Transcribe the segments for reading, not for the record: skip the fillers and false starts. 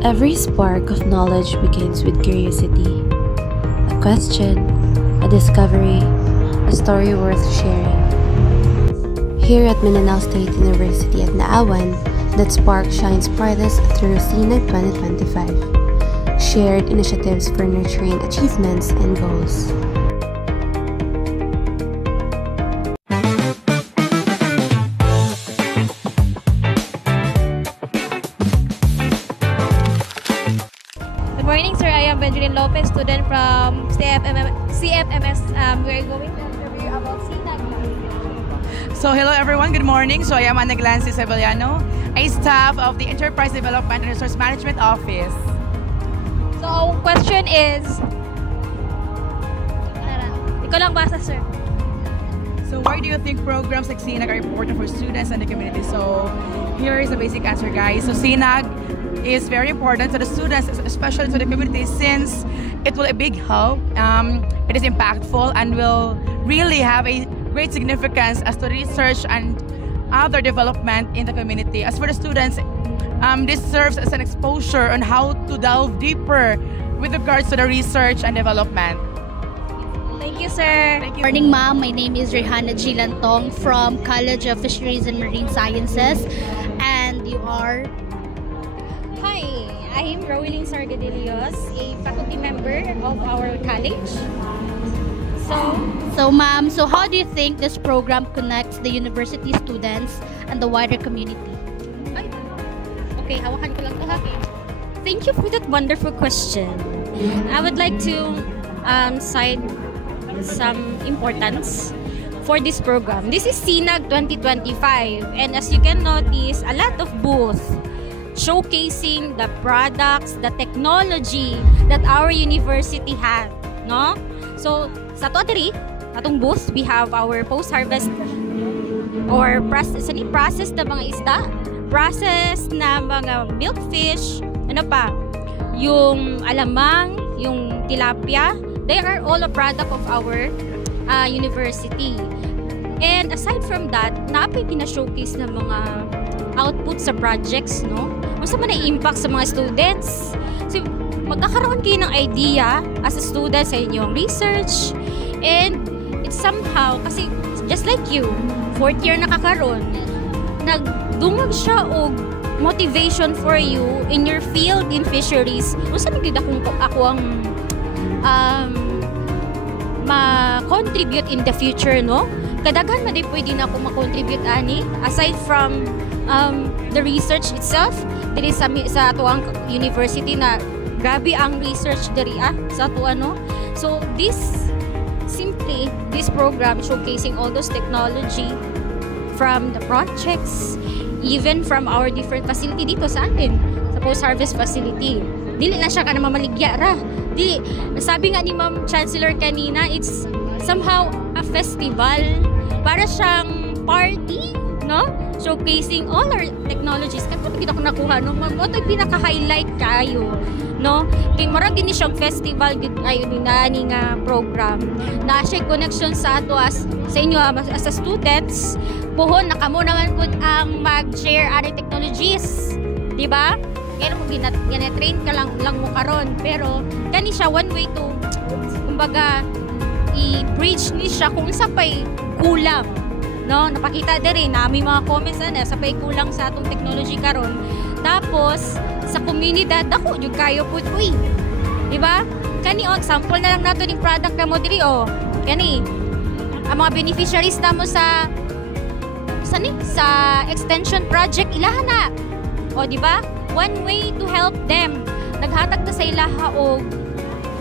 Every spark of knowledge begins with curiosity. A question, a discovery, a story worth sharing. Here at Mindanao State University at Naawan, that spark shines brightest through CINAG 2025. Shared initiatives for nurturing achievements and goals. Good morning, sir. I am Benjamin Lopez, student from CFMS. We are going to interview about CINAG. So hello everyone, good morning. So I am Ana Glancy Sevillano, a staff of the Enterprise Development and Resource Management Office. So our question is, ikaw lang basa, sir. So why do you think programs like CINAG are important for students and the community? So here is the basic answer, guys. So CINAG is very important to the students, especially to the community, since it will a big help. It is impactful and will really have a great significance as to research and other development in the community. As for the students, this serves as an exposure on how to delve deeper with regards to the research and development. Thank you, sir. Thank you. Good morning, ma'am. My name is Rehana G. Lantong from College of Fisheries and Marine Sciences. And you are? Hi, I am Rowling Sargadillos, a faculty member of our college. So, ma'am, so how do you think this program connects the university students and the wider community? Okay, hawakan ko lang to, ha? Thank you for that wonderful question. I would like to cite some importance for this program. This is CINAG 2025, and as you can notice, a lot of booths showcasing the products, the technology that our university has, no? So, sa totally, atong booth, we have our post-harvest or process na mga isda, process na mga milkfish, ano pa, yung alamang, yung tilapia, they are all a product of our university. And aside from that, naapay pina-showcase na mga output sa projects, no? Masa man ay impact sa mga students. So, magkakaroon kayo ng idea as a student sa inyong research. And it's somehow, kasi just like you, 4th year nakakaroon, nagdungag siya og motivation for you in your field in fisheries. Kung saan nagdida kung ako ang ma-contribute in the future, no? Kadaghan man din pwede na ako ma-contribute ani aside from the research itself diri sa atuang university na grabe ang research diri sa atuan, no? So this program showcasing all those technology from the projects, even from our different facility dito sa atin sa post-harvest facility. Dili na siya ka na mamaligya ra. Dili, nasabi nga ni Ma'am Chancellor kanina, it's somehow a festival. Para siyang party, no? Showcasing all our technologies. Kaya kita ko nakuha, no? Mo ito'y pinaka-highlight kayo, no? Kaya marang gini siyang festival, ayo ni nani nga program. Na siya connection sa ato sa inyo as a students. Puhon, nakamo naman po ang mag-share other technologies. Diba? Kaya mo gina-train ka lang mo karon. Pero, kani siya one way to, kumbaga, i-bridge ni siya kung sa pa'y kulang. No, napakita din na may mga comments na sa pay kulang sa atong technology karon. Tapos sa komunidad ako jud kayo pud uy. Di ba? Kani example na lang nato ning product na mo diri Kani ang mga beneficiaries namo sa extension project ilaha na. Di ba? One way to help them. Naghatag ta sa ilaha og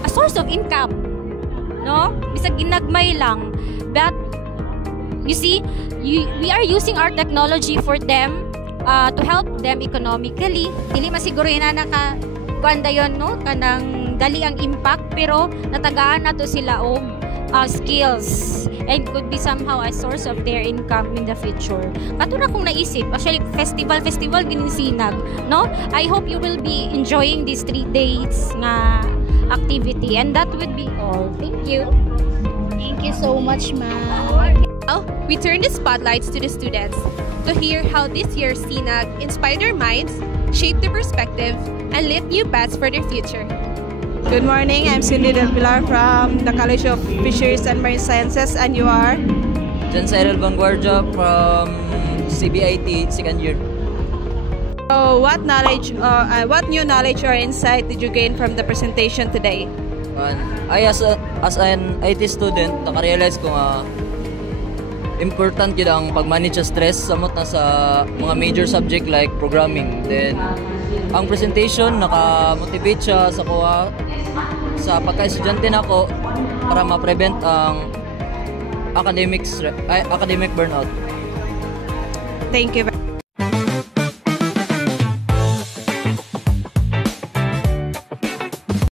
a source of income. No? Bisag ginagmay lang. But you see, we are using our technology for them to help them economically. Dili masiguro na kuanda yon, no? Kanang dali ang impact, pero natagaan na to sila og skills and could be somehow a source of their income in the future. Kato na kung naisip, actually festival din CINAG, no? I hope you will be enjoying these 3 days nga activity, and that would be all. Thank you. Thank you so much, ma'am. Now, we turn the spotlights to the students to hear how this year's CINAG inspired their minds shape their perspective, and lit new paths for their future. Good morning, I'm Cindy Del Pilar from the College of Fisheries and Marine Sciences, and you are? John Cyril Vanguardia from CBIT, second year. So what new knowledge or insight did you gain from the presentation today? As an IT student, nakarealize ko nga important yun ang pag-manage sa stress samot na sa mga major subject like programming. Then, ang presentation, naka-motivate siya sa kuha sa pagka-estudyante na ako para ma-prevent ang academic burnout. Thank you very